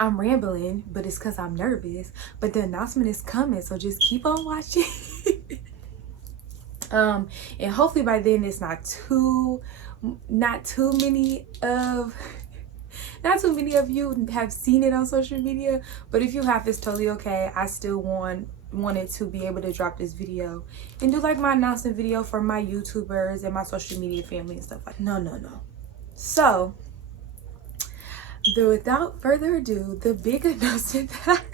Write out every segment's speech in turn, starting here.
I'm rambling, but it's because I'm nervous. But the announcement is coming, so just keep on watching. And hopefully by then it's not too many of you have seen it on social media. But if you have, it's totally okay. I still wanted to be able to drop this video and do like my announcement video for my YouTubers and my social media family and stuff like that. No. So without further ado, the big announcement that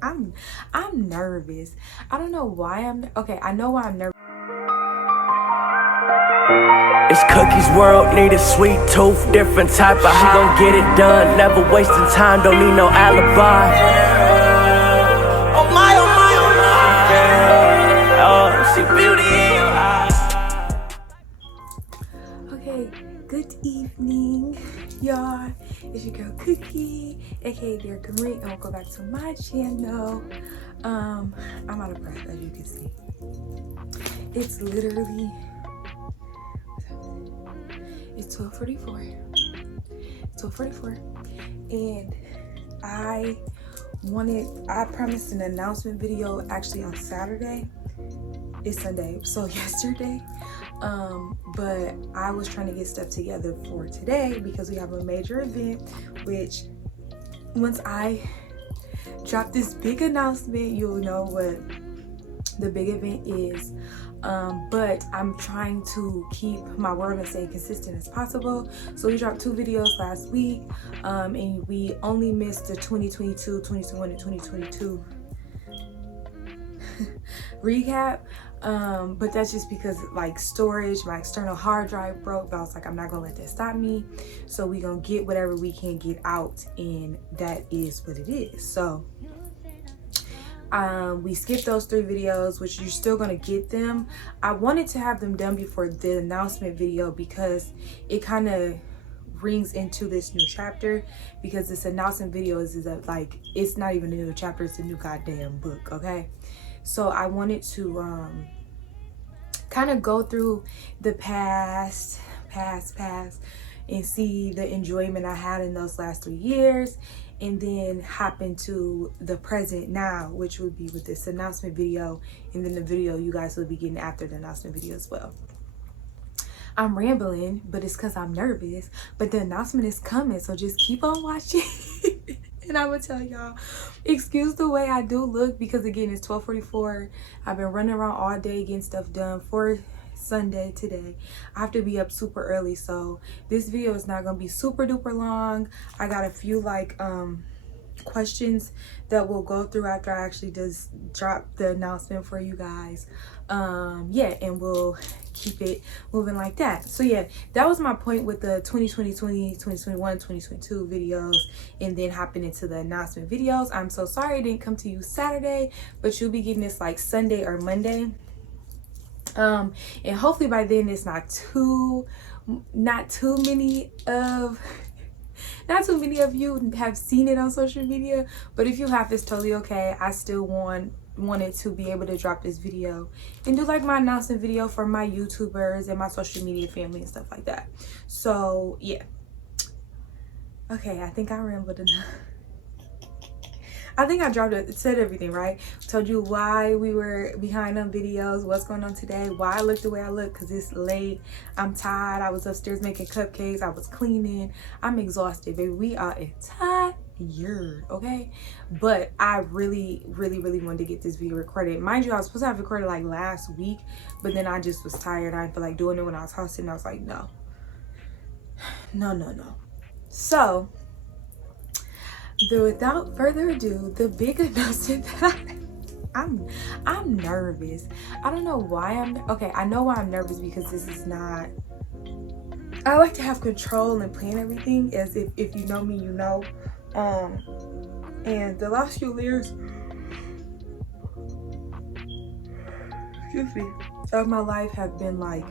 I'm nervous. I don't know why I'm okay. I know why I'm nervous. It's Cookie's world, need a sweet tooth, different type of high. She gon' get it done, never wasting time, don't need no alibi. Oh my, oh my, oh my. Oh, she beauty in your eyes. Okay, good evening, y'all. It's your girl Cookie, aka Derek Marie, and welcome back to my channel. I'm out of breath, as you can see. It's literally 12:44. 12:44, and I promised an announcement video actually on Saturday. It's Sunday, so yesterday. But I was trying to get stuff together for today because we have a major event, which once I drop this big announcement, you'll know what the big event is. But I'm trying to keep my word and stay consistent as possible. So we dropped 2 videos last week, and we only missed the 2022, 2021, and 2022 recap. But that's just because like storage, my external hard drive broke, but I was like, I'm not gonna let that stop me. So we gonna get whatever we can get out, and that is what it is. So we skipped those 3 videos, which you're still gonna get them. I wanted to have them done before the announcement video because it kind of rings into this new chapter, because this announcement video is like, it's not even a new chapter, it's a new goddamn book. Okay, so I wanted to kind of go through the past and see the enjoyment I had in those last 3 years, and then hop into the present now, which would be with this announcement video, and then the video you guys will be getting after the announcement video as well. I'm rambling, but it's because I'm nervous, but the announcement is coming, so just keep on watching. And I would tell y'all, excuse the way I do look, because again, it's 12:44. I've been running around all day getting stuff done for Sunday today. I have to be up super early, so this video is not gonna be super duper long. I got a few like questions that we'll go through after I actually just drop the announcement for you guys. Yeah, and we'll keep it moving like that. So yeah, that was my point with the 2020, 2021, 2022 videos, and then hopping into the announcement videos. I'm so sorry it didn't come to you Saturday, but you'll be getting this like Sunday or Monday. And hopefully by then it's not too many of you have seen it on social media. But if you have, it's totally okay. I still wanted to be able to drop this video and do like my announcement video for my YouTubers and my social media family and stuff like that. So yeah, okay, I think I rambled enough. I think I said everything, right? Told you why we were behind on videos, what's going on today, why I look the way I look, because it's late. I'm tired. I was upstairs making cupcakes. I was cleaning. I'm exhausted, baby. We are tired, okay? But I really wanted to get this video recorded. Mind you, I was supposed to have recorded like last week, but then I just was tired. I didn't feel like doing it when I was hosting. I was like, no. So without further ado, the big announcement that I'm nervous. I don't know why I know why I'm nervous, because this is not, I like to have control and plan everything, as if you know me, you know. And the last few years, excuse me, of my life have been like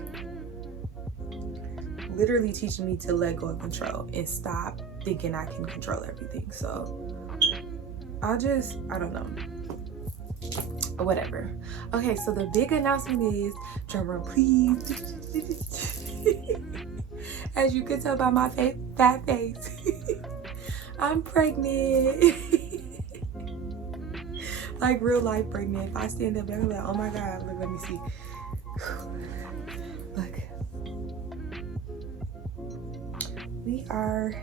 literally teaching me to let go of control and stop thinking I can control everything. So I don't know, whatever. Okay, so the big announcement is, drumroll please. As you can tell by my fat face. I'm pregnant. Like real life pregnant. If I stand up, they're like, oh my God, look, let me see. Look. We are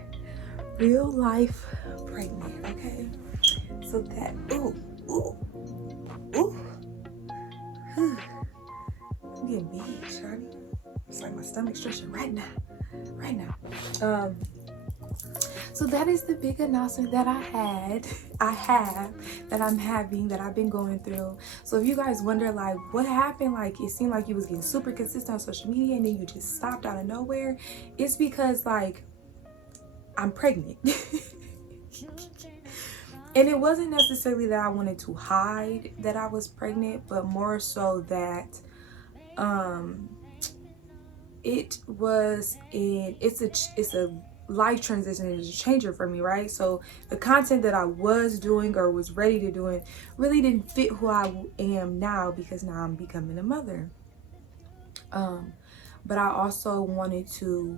real life pregnant, okay? So that, ooh. I'm getting big, shawty. It's like my stomach stretching right now. So that is the big announcement that I have, that I've been going through. So if you guys wonder like what happened, like it seemed like you was getting super consistent on social media and then you just stopped out of nowhere, it's because like I'm pregnant. And it wasn't necessarily that I wanted to hide that I was pregnant, but more so that it's a life transition. It's a changer for me, right? So the content that I was doing or was ready to do really didn't fit who I am now, because now I'm becoming a mother. But I also wanted to,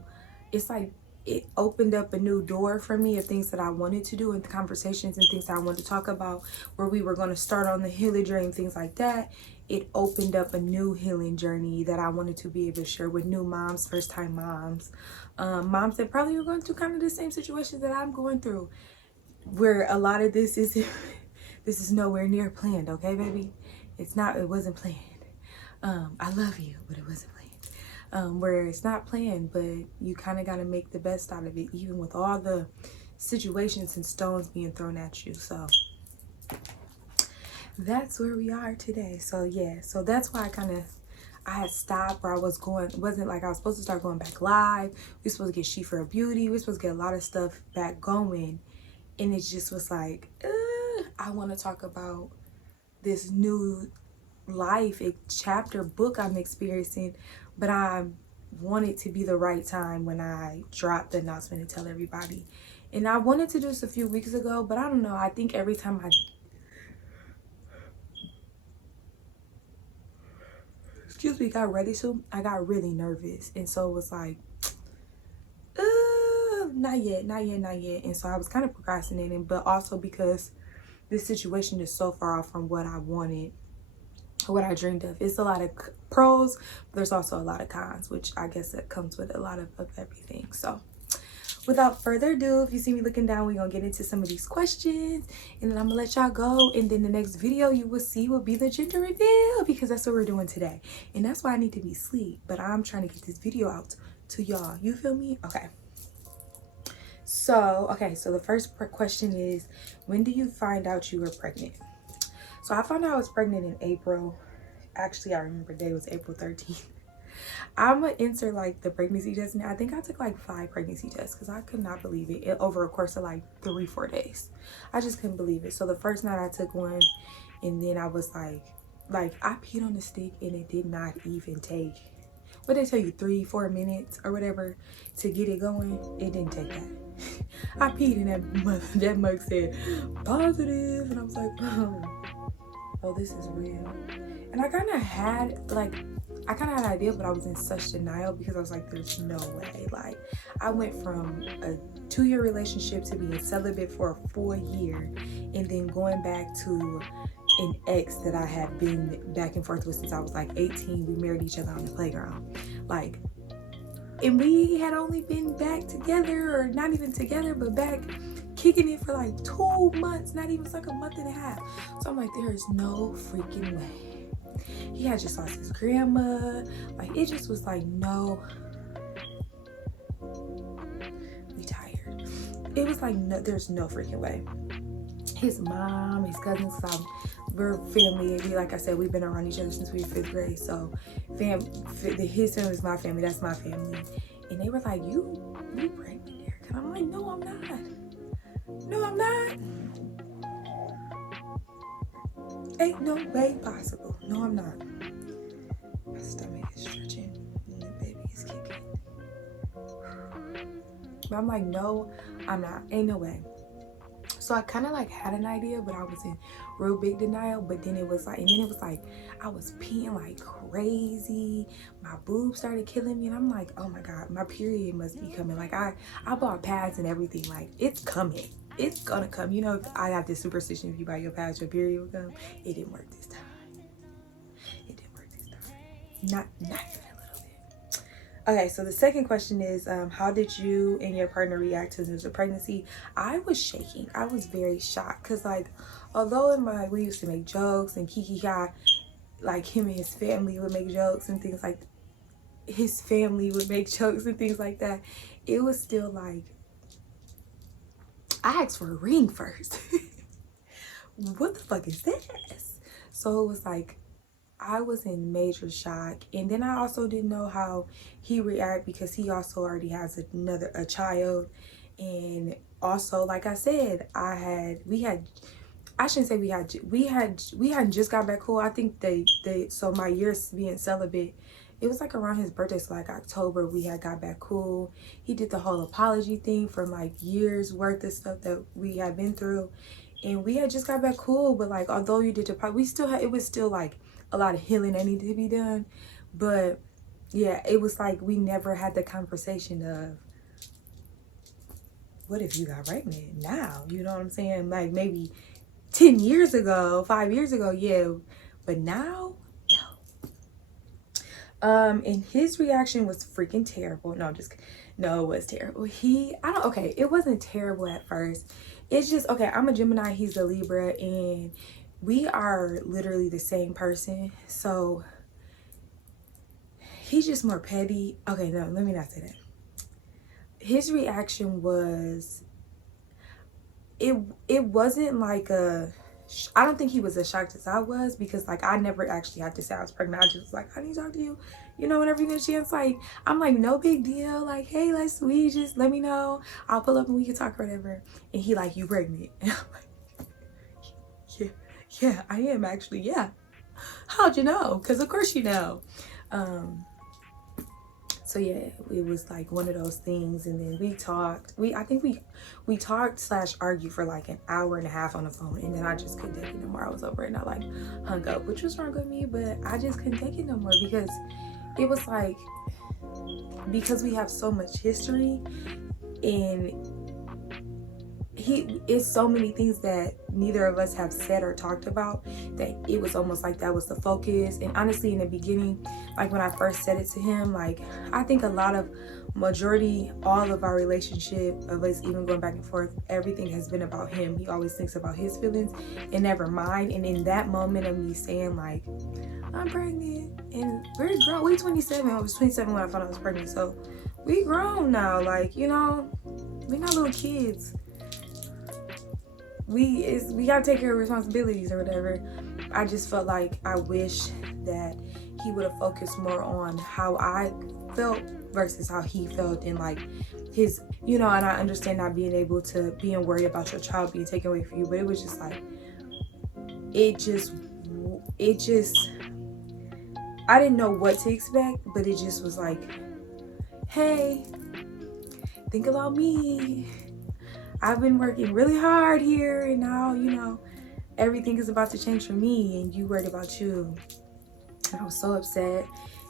it's like it opened up a new door for me of things that I wanted to do and conversations and things that I wanted to talk about, where we were going to start on the healing journey and things like that. It opened up a new healing journey that I wanted to be able to share with new moms, first time moms, moms that probably are going through kind of the same situations that I'm going through, where a lot of this is nowhere near planned. Okay, baby, it wasn't planned. I love you, but it wasn't planned. Where it's not planned, but you kind of got to make the best out of it, even with all the situations and stones being thrown at you. So that's where we are today. So yeah, so that's why I had stopped where I was going. It wasn't like I was supposed to start going back live. We were supposed to get She4 Beauty. We were supposed to get a lot of stuff back going. And it just was like, I want to talk about this new life, chapter, book I'm experiencing, but I want it to be the right time when I drop the announcement and tell everybody. And I wanted to do this a few weeks ago, but I don't know, I think every time I got ready to, I got really nervous, and so it was like not yet. And so I was kind of procrastinating, but also because this situation is so far off from what I wanted, what I dreamed of. It's a lot of pros, but there's also a lot of cons, which I guess that comes with a lot of everything. So without further ado, if you see me looking down, we're gonna get into some of these questions, and then I'm gonna let y'all go. And then the next video you will see will be the gender reveal, because that's what we're doing today. And that's why I need to be asleep, but I'm trying to get this video out to y'all. You feel me? Okay. So the first question is, when do you find out you were pregnant? So I found out I was pregnant in April. Actually, I remember the day was April 13th. I'm gonna enter like the pregnancy test now. I think I took like 5 pregnancy tests because I could not believe it over a course of like 3-4 days. I just couldn't believe it. So the first night I took one, and then I was like I peed on the stick, and it did not even take, what they tell you, 3-4 minutes or whatever to get it going. It didn't take that. I peed, and that mug said positive, and I was like, oh, this is real. And I kind of had an idea, but I was in such denial because I was like, there's no way. Like, I went from a 2-year relationship to being celibate for a full year, and then going back to an ex that I had been back and forth with since I was like 18. We married each other on the playground. Like, and we had only been back together, or not even together, but back kicking it for like 2 months, not even like a month and a half. So I'm like, there is no freaking way. He had just lost his grandma. Like, it just was like, no. We tired. It was like, no, there's no freaking way. His mom, his cousins, we're family. And like I said, we've been around each other since we were 5th grade. So his family is my family. That's my family. And they were like, you pregnant, Erica? And I'm like, no, I'm not. No, I'm not. Ain't no way possible. No, I'm not. My stomach is stretching and the baby is kicking. But I'm like, no, I'm not. Ain't no way. So I kind of like had an idea, but I was in real big denial. But then it was like, I was peeing like crazy. My boobs started killing me, and I'm like, oh my God, my period must be coming. Like, I bought pads and everything. Like, it's coming. it's gonna come. You know, I have this superstition, if you buy your past, your period will come. It didn't work this time. It didn't work this time. Not even a little bit. Okay, so the second question is, how did you and your partner react to the news of pregnancy? I was shaking. I was very shocked because, like, although we used to make jokes and kiki got, like, him and his family would make jokes and things like his family would make jokes and things like that, it was still like, I asked for a ring first. What the fuck is this? So it was like, I was in major shock. And then I also didn't know how he react because he also already has a child. And also, like I said, I shouldn't say we hadn't just got back cool. I think so my years being celibate, it was like around his birthday, so like October, we had got back cool. He did the whole apology thing from like years worth of stuff that we had been through, and we had just got back cool. But like, although you did it was still like a lot of healing that needed to be done. But yeah, it was like we never had the conversation of, what if you got pregnant now? You know what I'm saying? Like maybe 10 years ago, 5 years ago, yeah, but now, no. And his reaction was freaking terrible. No, it was terrible. It wasn't terrible at first. It's just, okay, I'm a Gemini, he's a Libra, and we are literally the same person. So he's just more petty. Okay, no, let me not say that. His reaction was, it wasn't like I don't think he was as shocked as I was, because like I never actually had to say I was pregnant. I just was like, I need to talk to you, you know, whenever you get a chance. Like, I'm like, no big deal, like, hey, we just let me know, I'll pull up and we can talk or whatever. And he like, you pregnant? And I'm like, yeah, I am actually. Yeah, how'd you know? Because of course you know. So yeah, it was like one of those things. And then we talked. I think we talked / argued for like an hour and a half on the phone. And then I just couldn't take it no more. I was over it and I like hung up, which was wrong with me, but I just couldn't take it no more, because it was like, because we have so much history, and it's so many things that neither of us have said or talked about, that it was almost like that was the focus. And honestly, in the beginning, like when I first said it to him, like I think all of our relationship, of us even going back and forth, everything has been about him. He always thinks about his feelings and never mine. And in that moment of me saying like, I'm pregnant and we're grown, we 27, I was 27 when I found out I was pregnant, so we grown now, like, you know, we're not little kids. We gotta take care of responsibilities or whatever. I just felt like I wish that he would have focused more on how I felt versus how he felt, and like his, you know. And I understand not being able to being worried about your child being taken away from you, but it was just like, it just I didn't know what to expect, but it just was like, hey, think about me. I've been working really hard here, and now, you know, everything is about to change for me, and you worried about you. And I was so upset.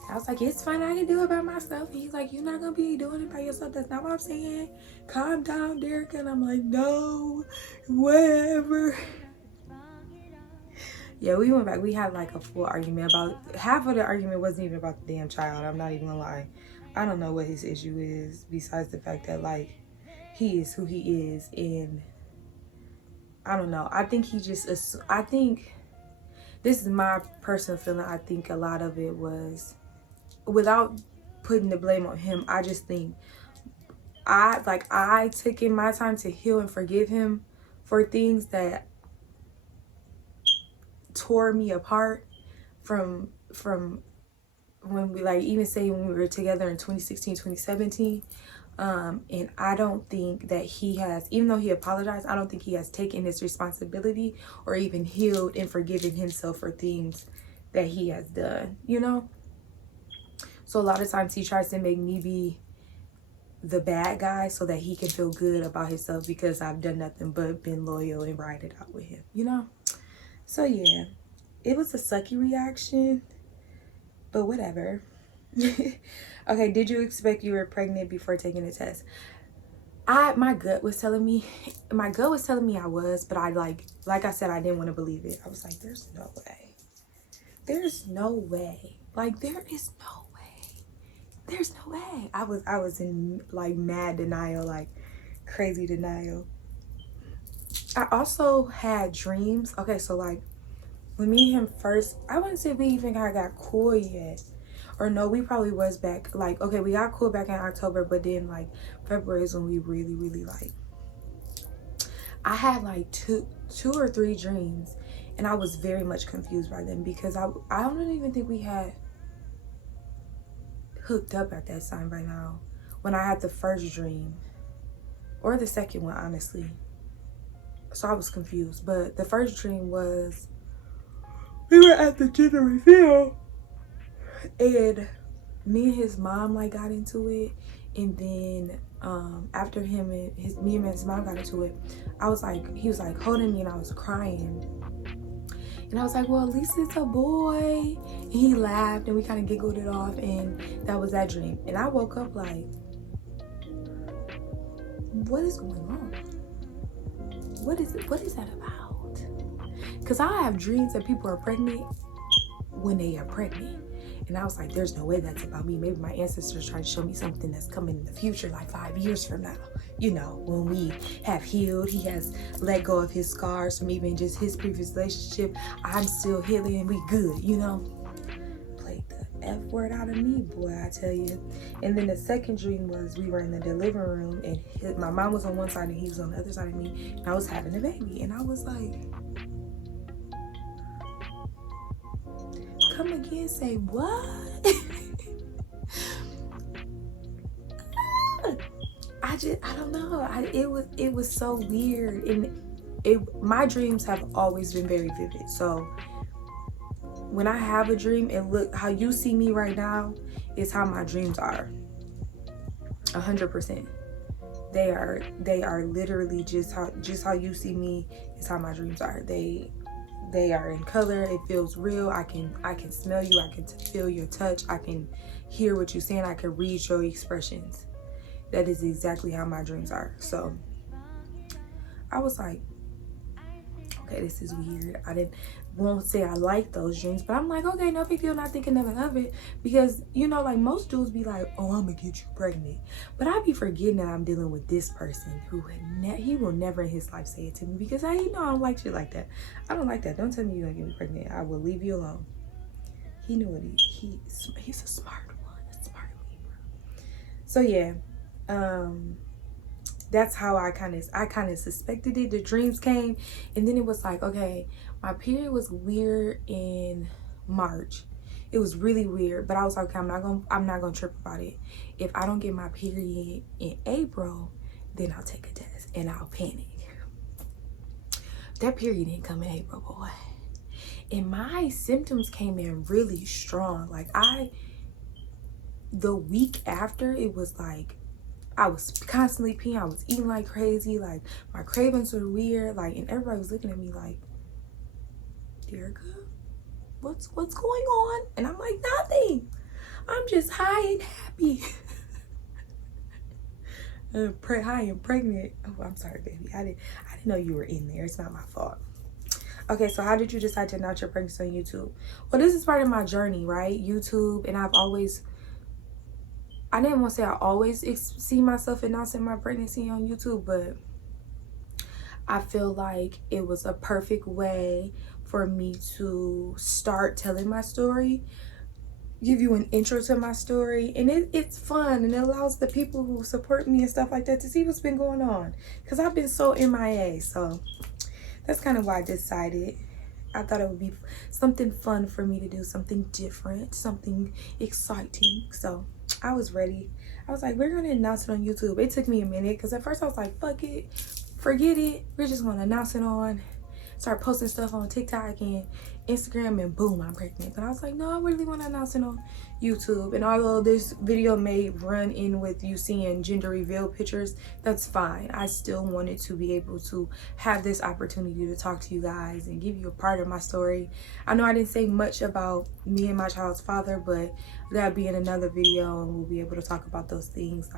I was like, it's fine, I can do it by myself. And he's like, you're not gonna be doing it by yourself. That's not what I'm saying. Calm down, Derek. And I'm like, no, whatever. Yeah, we went back. We had like a full argument. About half of the argument wasn't even about the damn child. I'm not even gonna lie. I don't know what his issue is, besides the fact that like, he is who he is. And I don't know, I think I think this is my personal feeling. I think a lot of it was, without putting the blame on him, I just think I took in my time to heal and forgive him for things that tore me apart from when we, like, even say when we were together in 2016, 2017. And I don't think that he has, even though he apologized, I don't think he has taken his responsibility or even healed and forgiven himself for things that he has done, you know? So a lot of times he tries to make me be the bad guy so that he can feel good about himself, because I've done nothing but been loyal and ride it out with him, you know? So yeah, it was a sucky reaction, but whatever. Okay, did you expect you were pregnant before taking the test? my gut was telling me I was, but I like I said, I didn't want to believe it. I was like, there's no way. There's no way. Like, there is no way. There's no way. I was in like mad denial, like crazy denial. I also had dreams. Okay, so like when me and him first, I wouldn't say we even got cool yet. Or no, we probably was back, like, okay, we got cool back in October, but then like February is when we really like, I had like two or three dreams, and I was very much confused by them because I don't even think we had hooked up at that time by now when I had the first dream, or the second one, honestly. So I was confused, but the first dream was we were at the gender reveal, and me and his mom like got into it, and then after me and his mom got into it, he was like holding me, and I was crying, and I was like, well, at least it's a boy. And he laughed, and we kind of giggled it off, and that was that dream. And I woke up like, what is going on? What is that about? Because I have dreams that people are pregnant when they are pregnant. And I was like, there's no way that's about me. Maybe my ancestors trying to show me something that's coming in the future, like 5 years from now. You know, when we have healed, he has let go of his scars from even just his previous relationship. I'm still healing and we good, you know. Played the F word out of me, boy, I tell you. And then the second dream was we were in the delivery room, and my mom was on one side and he was on the other side of me, and I was having a baby. And I was like, come again, say what? I don't know. It was so weird, and my dreams have always been very vivid. So when I have a dream, and look how you see me right now is how my dreams are. 100%. They are literally just how you see me is how my dreams are. They are in color. It feels real. I can smell you. I can feel your touch. I can hear what you're saying. I can read your expressions. That is exactly how my dreams are. So I was like, okay, this is weird. I won't say I like those dreams, but I'm like, okay, no big deal, not thinking nothing of it. Because, you know, like most dudes be like, oh, I'm gonna get you pregnant. But I be forgetting that I'm dealing with this person who he will never in his life say it to me, because I don't like shit like that. I don't like that. Don't tell me you're gonna get me pregnant. I will leave you alone. He knew what he's a smart one, a smart Libra. So yeah, that's how I kind of suspected it. The dreams came, and then it was like, okay, my period was weird in March. It was really weird, but I was like, okay, I'm not gonna trip about it. If I don't get my period in April, then I'll take a test and I'll panic. That period didn't come in April, boy. And my symptoms came in really strong. Like the week after, it was like, I was constantly peeing. I was eating like crazy. Like, my cravings were weird. Like, and everybody was looking at me like, Derica, what's going on? And I'm like, nothing. I'm just high and happy. High and pregnant. Oh, I'm sorry, baby. I didn't know you were in there. It's not my fault. Okay, so how did you decide to announce your pregnancy on YouTube? Well, this is part of my journey, right? YouTube, and I didn't want to say I always see myself announcing my pregnancy on YouTube, but I feel like it was a perfect way for me to start telling my story, give you an intro to my story, and it's fun, and it allows the people who support me and stuff like that to see what's been going on, because I've been so MIA. So that's kind of why I decided. I thought it would be something fun for me to do, something different, something exciting. So I was ready. I was like, we're going to announce it on YouTube. It took me a minute, because at first I was like, fuck it, forget it. We're just going to announce it start posting stuff on TikTok and Instagram and boom, I'm pregnant. But I was like, no, I really want to announce it on YouTube. And although this video may run in with you seeing gender reveal pictures, that's fine. I still wanted to be able to have this opportunity to talk to you guys and give you a part of my story. I know I didn't say much about me and my child's father, but that'll be in another video and we'll be able to talk about those things.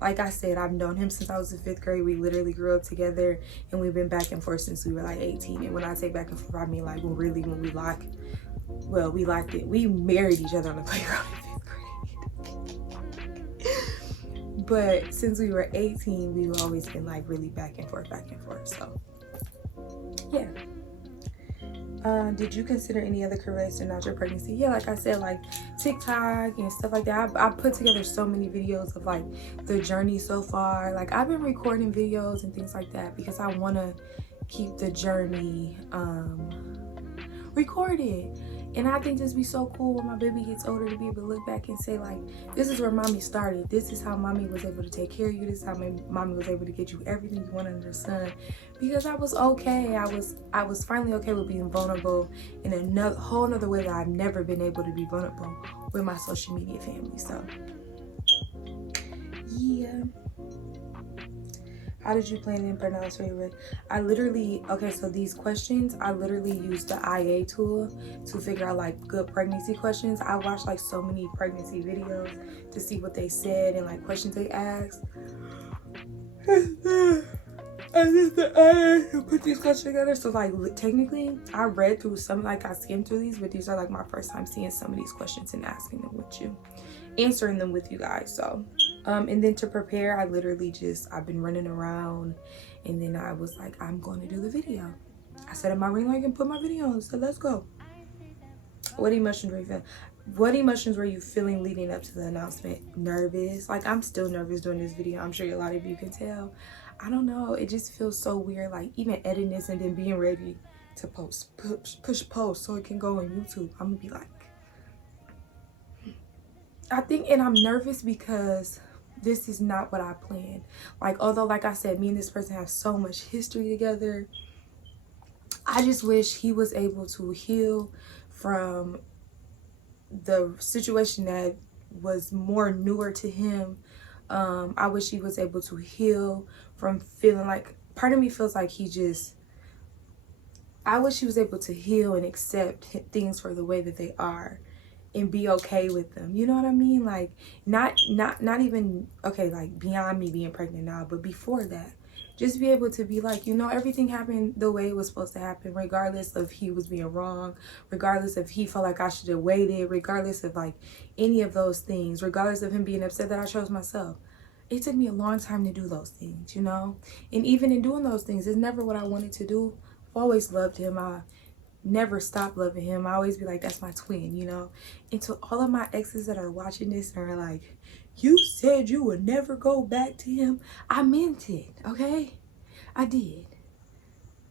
Like I said, I've known him since I was in 5th grade. We literally grew up together and we've been back and forth since we were like 18. And when I say back and forth, I mean like when we locked, well, we locked it. We married each other on the playground in 5th grade. But since we were 18, we've always been like really back and forth. So yeah. Did you consider any other careers to announce your pregnancy? Yeah, like I said, like TikTok and stuff like that. I put together so many videos of like the journey so far. Like I've been recording videos and things like that because I want to keep the journey recorded. And I think this would be so cool when my baby gets older to be able to look back and say like, this is where mommy started. This is how mommy was able to take care of you. This is how mommy was able to get you everything you wanted under the sun. Because I was okay. I was finally okay with being vulnerable in a whole nother way that I've never been able to be vulnerable with my social media family. So yeah. How did you plan and pronounce favorite? I literally, okay, so these questions, I literally used the IA tool to figure out like good pregnancy questions. I watched like so many pregnancy videos to see what they said and like questions they asked. I just I put these questions together. So like technically I read through some, like I skimmed through these, but these are like my first time seeing some of these questions and answering them with you guys. So and then to prepare, I literally I've been running around, and then I was like, I'm going to do the video. I set up my ring light and put my video on, so let's go. What emotions were you feeling? What emotions were you feeling leading up to the announcement? Nervous. Like I'm still nervous doing this video. I'm sure a lot of you can tell. I don't know. It just feels so weird. Like even editing this and then being ready to push post so it can go on YouTube. I'm gonna be like, I think, and I'm nervous because this is not what I planned. Like, although, like I said, me and this person have so much history together, I just wish he was able to heal from the situation that was more newer to him. I wish he was able to heal from feeling like, part of me feels like I wish he was able to heal and accept things for the way that they are and be okay with them. You know what I mean? Like not even okay, like beyond me being pregnant now, but before that, just be able to be like, you know, everything happened the way it was supposed to happen, regardless of he was being wrong, regardless if he felt like I should have waited, regardless of like any of those things, regardless of him being upset that I chose myself. It took me a long time to do those things, you know? And even in doing those things, it's never what I wanted to do. I've always loved him. I never stop loving him. I always be like, that's my twin, you know? And to all of my exes that are watching this and are like, you said you would never go back to him. I meant it, okay? I did.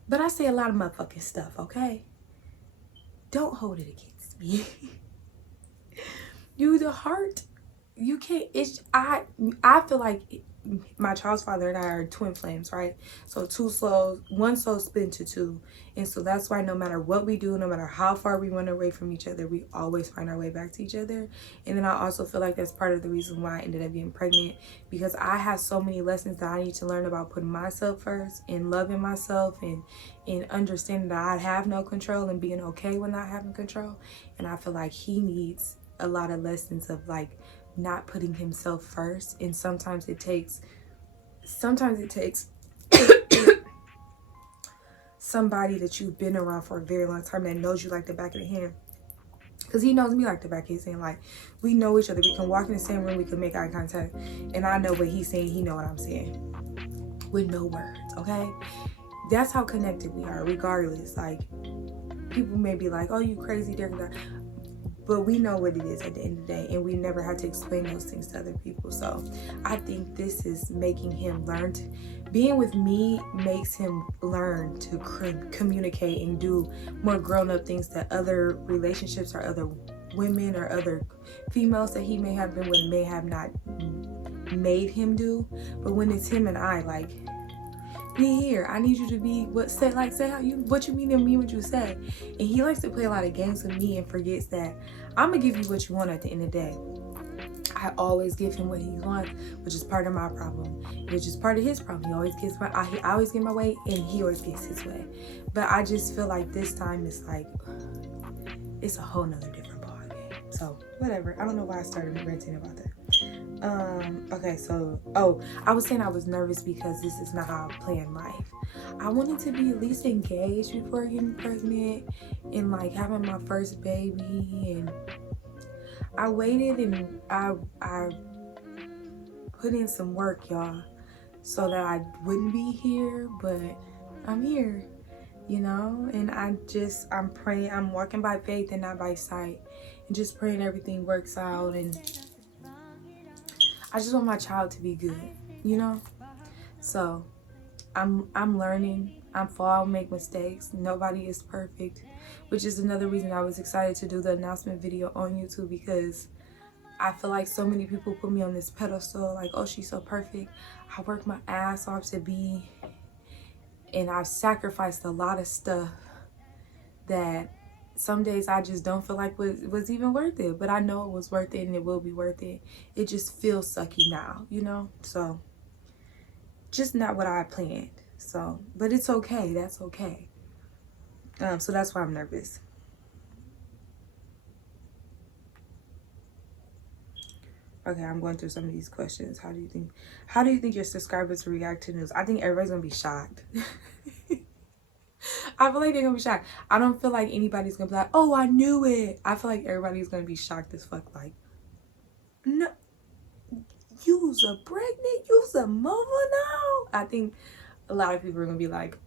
But I say a lot of motherfucking stuff, okay? Don't hold it against me. You the heart, you can't, I feel like my child's father and I are twin flames, right? So one soul split into two. And so that's why no matter what we do, no matter how far we run away from each other, we always find our way back to each other. And then I also feel like that's part of the reason why I ended up getting pregnant, because I have so many lessons that I need to learn about putting myself first and loving myself and understanding that I have no control and being okay with not having control. And I feel like he needs a lot of lessons of like not putting himself first, and sometimes it takes somebody that you've been around for a very long time that knows you like the back of the hand, because he knows me like the back of his hand. Like we know each other, we can walk in the same room, we can make eye contact, and I know what he's saying, he know what I'm saying with no words. Okay, that's how connected we are. Regardless, like people may be like, oh, you crazy, but we know what it is at the end of the day, and we never had to explain those things to other people. So I think this is making him learn to, being with me makes him learn to communicate and do more grown-up things that other relationships or other women or other females that he may have been with may have not made him do. But when it's him and I, like, be here. I need you to be say how you, what you mean to me, what you say. And he likes to play a lot of games with me and forgets that I'm gonna give you what you want at the end of the day. I always give him what he wants, which is part of my problem, which is part of his problem. He always gets I always get my way, and he always gets his way. But I just feel like this time it's like, it's a whole nother different ball game. So whatever. I don't know why I started ranting about that. Okay, so I was saying I was nervous because this is not how I plan life. I wanted to be at least engaged before getting pregnant and like having my first baby, and I waited and I put in some work, y'all, so that I wouldn't be here, but I'm here, you know. And I'm praying, I'm walking by faith and not by sight, and just praying everything works out. And I just want my child to be good, you know. So I'm learning. I'll make mistakes. Nobody is perfect, which is another reason I was excited to do the announcement video on YouTube, because I feel like so many people put me on this pedestal, like, oh, she's so perfect. I work my ass off to be, and I've sacrificed a lot of stuff that some days I just don't feel like was even worth it, but I know it was worth it and it will be worth it. It just feels sucky now, you know? So just not what I planned. So, but it's okay. That's okay. So that's why I'm nervous. Okay, I'm going through some of these questions. How do you think your subscribers will react to news? I think everybody's gonna be shocked. I feel like they're gonna be shocked. I don't feel like anybody's gonna be like, oh, I knew it. I feel like everybody's gonna be shocked as fuck. Like, no, you's a pregnant, you's a mother now. I think a lot of people are gonna be like,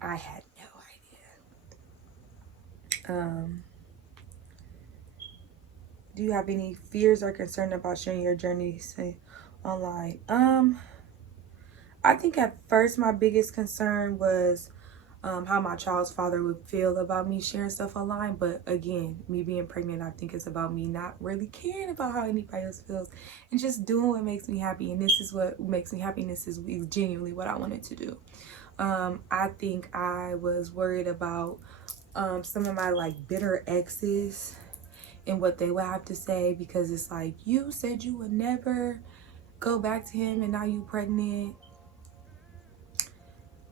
I had no idea. Do you have any fears or concern about sharing your journey, say, online? I think at first my biggest concern was how my child's father would feel about me sharing stuff online. But again, me being pregnant, I think it's about me not really caring about how anybody else feels and just doing what makes me happy. And this is what makes me happy. And this is genuinely what I wanted to do. I think I was worried about some of my like bitter exes and what they would have to say, because it's like, you said you would never go back to him and now you pregnant.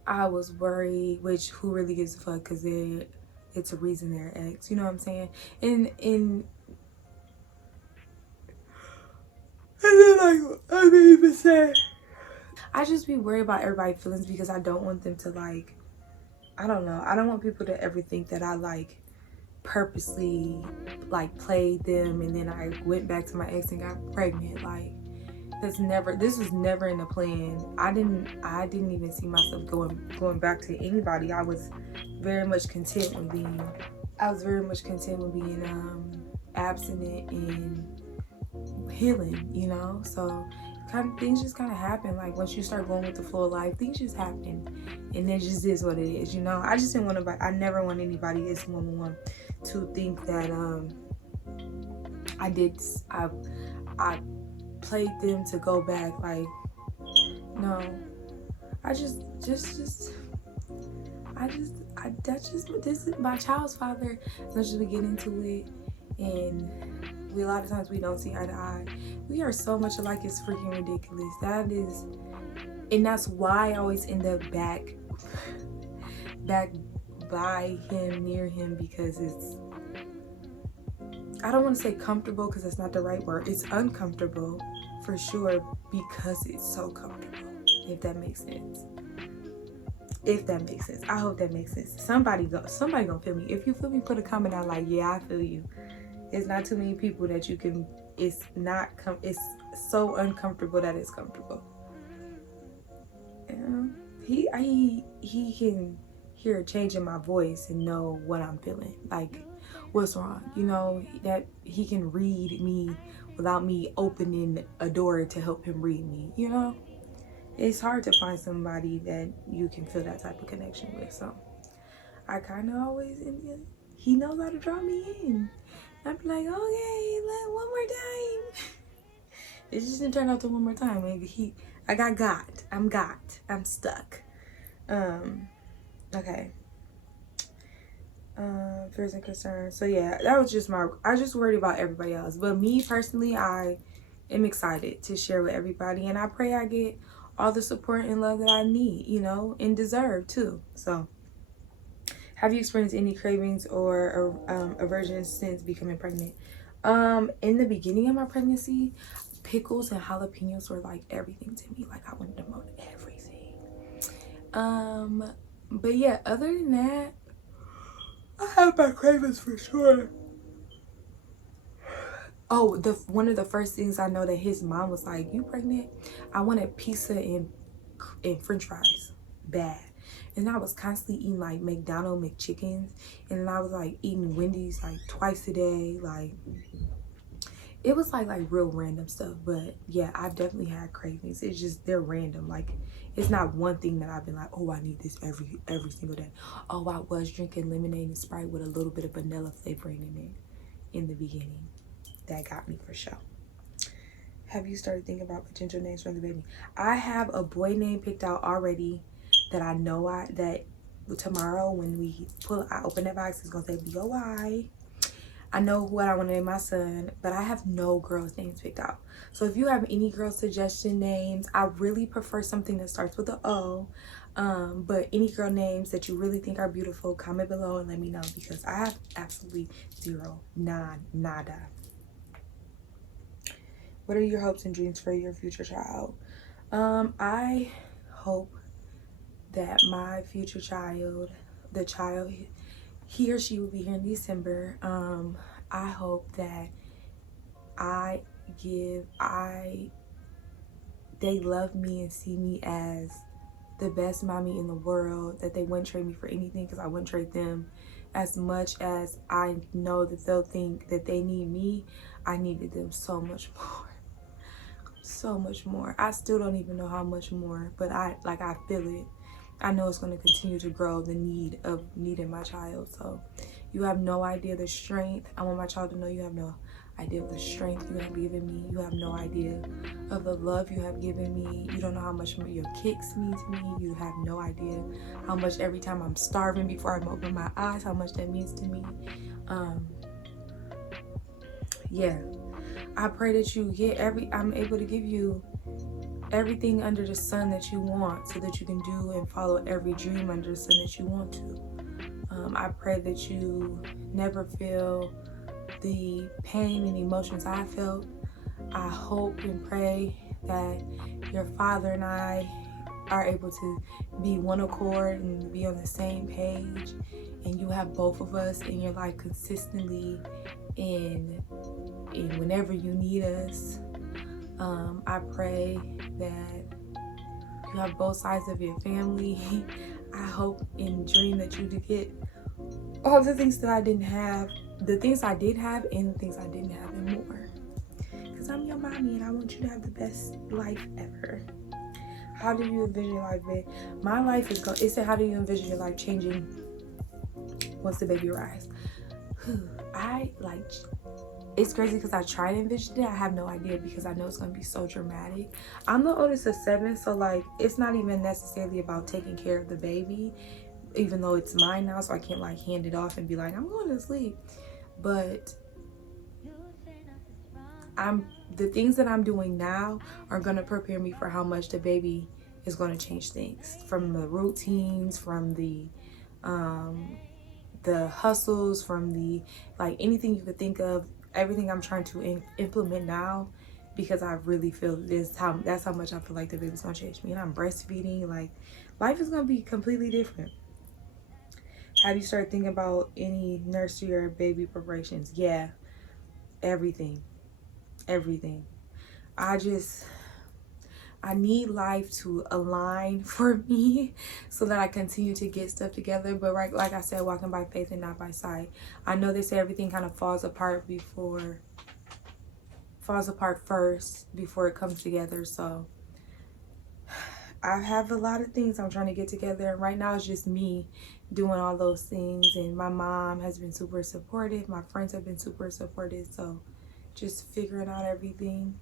I was worried, which who really gives a fuck, because it's a reason they're ex, you know what I'm saying? And then like, I didn't even say, I just be worried about everybody's feelings, because I don't want them to like, I don't know, I don't want people to ever think that I like purposely like played them and then I went back to my ex and got pregnant. Like, this was never in the plan. I didn't even see myself going back to anybody. I was very much content with being abstinent and healing, you know. So things just kind of happen. Like, once you start going with the flow of life, things just happen, and it just is what it is, you know. I just didn't want to. I never want anybody, this woman, to think that I played them to go back. Like, no, this is my child's father. Let's just get into it. And a lot of times we don't see eye to eye. We are so much alike, it's freaking ridiculous. That's why I always end up back by him, near him, because I don't want to say comfortable, because that's not the right word. It's uncomfortable for sure, because it's so comfortable, if that makes sense. I hope that makes sense. Somebody gonna feel me. If you feel me, put a comment out like, yeah, I feel you. It's not too many people that you can, it's so uncomfortable that it's comfortable. He can hear a change in my voice and know what I'm feeling, like what's wrong, you know, that he can read me without me opening a door to help him read me, you know. It's hard to find somebody that you can feel that type of connection with. So I kind of always, he knows how to draw me in. I'd be like, okay, one more time. It just didn't turn out to one more time. Maybe I'm stuck. Okay. Fears and concerns. So yeah, that was just I just worried about everybody else. But me personally, I am excited to share with everybody, and I pray I get all the support and love that I need, you know, and deserve too. So, have you experienced any cravings or aversions since becoming pregnant? In the beginning of my pregnancy, pickles and jalapenos were like everything to me. Like I wanted them on everything. But yeah, other than that, I have my cravings for sure. Oh, one of the first things I know that his mom was like, "You pregnant?" I wanted pizza and French fries, bad. And I was constantly eating like McDonald's McChickens, and then I was like eating Wendy's like twice a day. Like it was like real random stuff. But yeah, I've definitely had cravings. It's just they're random. Like it's not one thing that I've been like, oh, I need this every single day. Oh, I was drinking lemonade and Sprite with a little bit of vanilla flavoring in it in the beginning. That got me for sure. Have you started thinking about potential names for the baby? I have a boy name picked out already that I know that tomorrow when I open that box, it's gonna say B-O-I. I know what I want to name my son, but I have no girls' names picked out. So if you have any girl suggestion names, I really prefer something that starts with an O. But any girl names that you really think are beautiful, comment below and let me know, because I have absolutely zero, nada. What are your hopes and dreams for your future child? I hope that my future child, the child, he or she will be here in December. I hope that they love me and see me as the best mommy in the world, that they wouldn't trade me for anything, because I wouldn't trade them. As much as I know that they'll think that they need me, I needed them so much more. So much more. I still don't even know how much more, but I feel it. I know it's going to continue to grow, the need of needing my child. So you have no idea the strength. I want my child to know you have no idea of the strength you have given me. You have no idea of the love you have given me. You don't know how much your kicks mean to me. You have no idea how much every time I'm starving before I open my eyes, how much that means to me. Yeah. I pray that you get I'm able to give you everything under the sun that you want, so that you can do and follow every dream under the sun that you want to. I pray that you never feel the pain and emotions I felt. I hope and pray that your father and I are able to be one accord and be on the same page, and you have both of us in your life consistently, and whenever you need us. I pray that you have both sides of your family. I hope and dream that you get all the things that I didn't have, the things I did have and the things I didn't have, and more. Because I'm your mommy and I want you to have the best life ever. How do you envision your life, babe? My life is it said, how do you envision your life changing once the baby arrives? It's crazy because I try to envision it. I have no idea, because I know it's going to be so dramatic. I'm the oldest of 7, so like it's not even necessarily about taking care of the baby, even though it's mine now, so I can't like hand it off and be like, I'm going to sleep. But the things that I'm doing now are going to prepare me for how much the baby is going to change things, from the routines, from the hustles, from the anything you could think of. Everything I'm trying to implement now, because I really feel that's how much I feel like the baby's gonna change me. And I'm breastfeeding. Like, life is gonna be completely different. Have you started thinking about any nursery or baby preparations? Yeah, everything. I need life to align for me so that I continue to get stuff together. But like I said, walking by faith and not by sight. I know they say everything kind of falls apart first before it comes together. So I have a lot of things I'm trying to get together. And right now it's just me doing all those things. And my mom has been super supportive. My friends have been super supportive. So just figuring out everything.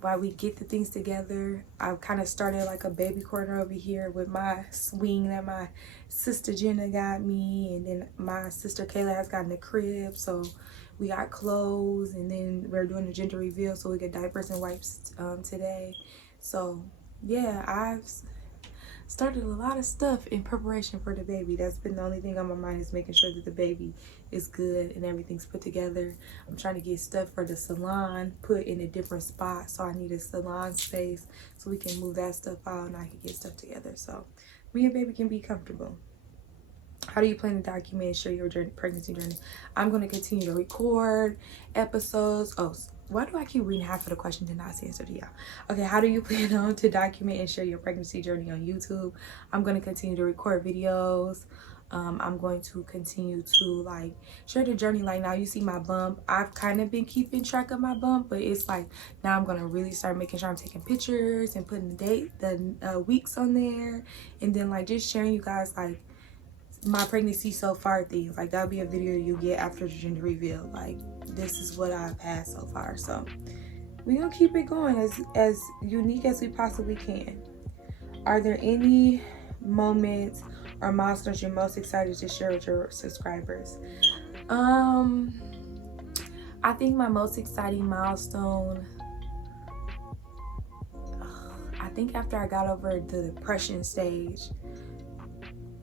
while we get the things together. I've kind of started like a baby corner over here with my swing that my sister Jenna got me, and then my sister Kayla has gotten the crib, so we got clothes, and then we're doing the gender reveal, so we get diapers and wipes today. So yeah, I've started a lot of stuff in preparation for the baby. That's been the only thing on my mind, is making sure that the baby is good and everything's put together. I'm trying to get stuff for the salon put in a different spot, so I need a salon space so we can move that stuff out and I can get stuff together so me and baby can be comfortable. How do you plan to document and share your pregnancy journey? I'm going to continue to record episodes. Oh, why do I keep reading half of the questions and not answer to y'all? Okay, how do you plan to document and share your pregnancy journey on YouTube? I'm going to continue to record videos. I'm going to continue to like share the journey. Like now you see my bump. I've kind of been keeping track of my bump, but it's like now I'm going to really start making sure I'm taking pictures and putting the weeks on there, and then like just sharing you guys like my pregnancy so far things. Like that'll be a video you get after the gender reveal. Like this is what I've had so far. So we're gonna keep it going as unique as we possibly can. Are there any moments or milestones you're most excited to share with your subscribers? I think my most exciting milestone, I think after I got over the depression stage,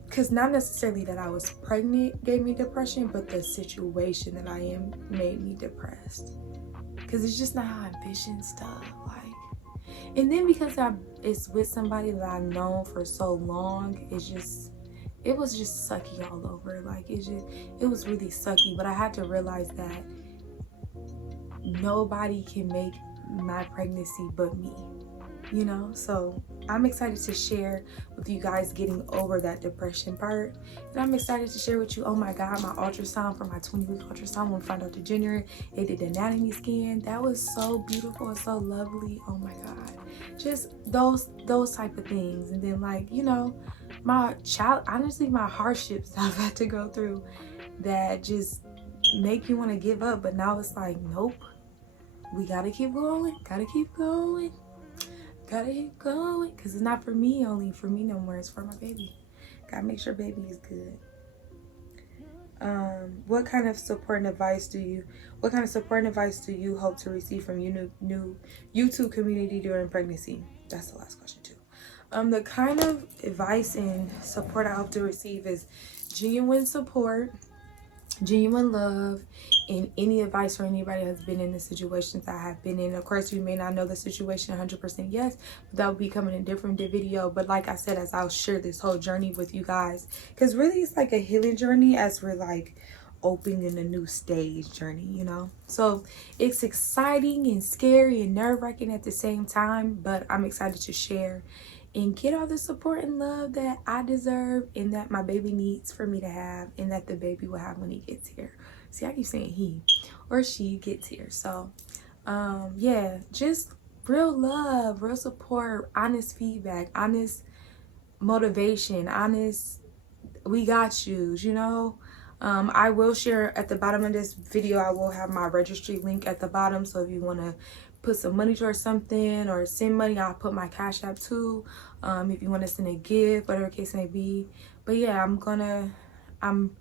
because not necessarily that I was pregnant gave me depression, but the situation that I am made me depressed. Because it's just not how I envision stuff. Like, and then because it's with somebody that I've known for so long, it was just sucky all over. Like it was really sucky. But I had to realize that nobody can make my pregnancy but me. You know, so I'm excited to share with you guys getting over that depression part, and I'm excited to share with you, oh my god, my ultrasound for my 20-week ultrasound when we found out the gender. They did the anatomy scan. That was so beautiful and so lovely. Oh my god, just those type of things. And then like, you know, honestly my hardships that I've had to go through that just make you want to give up, but now it's like, nope, we gotta keep going, gotta keep going, because it's not for me only, for me no more, it's for my baby. Gotta make sure baby is good. What kind of support and advice do you hope to receive from your new YouTube community during pregnancy? That's the last question too. The kind of advice and support I hope to receive is genuine support, genuine love, and any advice for anybody that's been in the situations I have been in. Of course, you may not know the situation 100% yes, but that will be coming in a different video. But like I said, as I'll share this whole journey with you guys, because really it's like a healing journey as we're like opening a new stage journey, you know. So it's exciting and scary and nerve-wracking at the same time, but I'm excited to share and get all the support and love that I deserve and that my baby needs for me to have, and that the baby will have when he gets here. See, I keep saying he or she gets here. So yeah, just real love, real support, honest feedback, honest motivation, honest we got yous, you know. I will share at the bottom of this video, I will have my registry link at the bottom, so if you want to put some money towards something or send money, I'll put my Cash App too, if you want to send a gift, whatever case may be. But yeah, I'm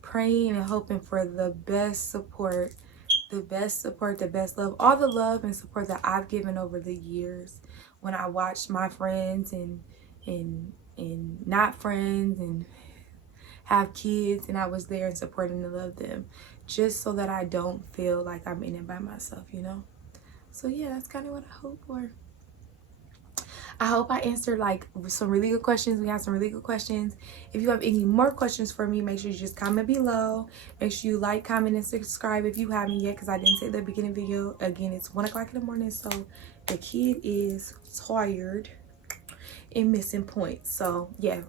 praying and hoping for the best support, the best love, all the love and support that I've given over the years when I watched my friends and not friends and have kids, and I was there and supporting and love them, just so that I don't feel like I'm in it by myself, you know. So yeah, that's kind of what I hope for. I hope I answered like some really good questions. We had some really good questions. If you have any more questions for me, make sure you just comment below. Make sure you like, comment, and subscribe if you haven't yet, because I didn't say at the beginning of the video. Again, it's 1 o'clock in the morning, so the kid is tired and missing points. So yeah,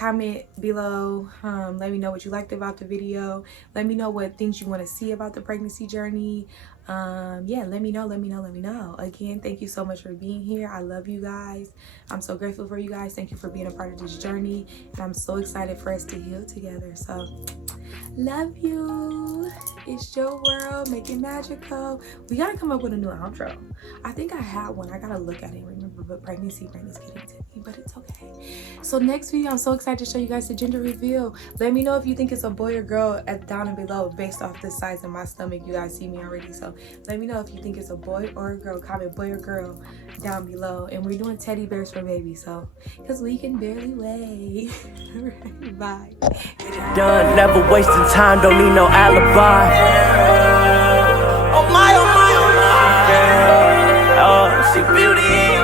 comment below. Let me know what you liked about the video. Let me know what things you want to see about the pregnancy journey. Yeah, let me know. Again, thank you so much for being here. I love you guys. I'm so grateful for you guys. Thank you for being a part of this journey, and I'm so excited for us to heal together. So love you. It's your world, make it magical. We gotta come up with a new outro. I think I had one. I gotta look at it. Remember, but pregnancy brain is getting to me, but it's okay. So next video, I'm so excited to show you guys the gender reveal. Let me know if you think it's a boy or girl down and below, based off the size of my stomach. You guys see me already, so let me know if you think it's a boy or a girl. Comment boy or girl down below. And we're doing teddy bears for babies, so because we can barely wait. Right, bye. Done, never wasting time, don't need no alibi. Oh my, oh my, oh my. Oh, see beauty in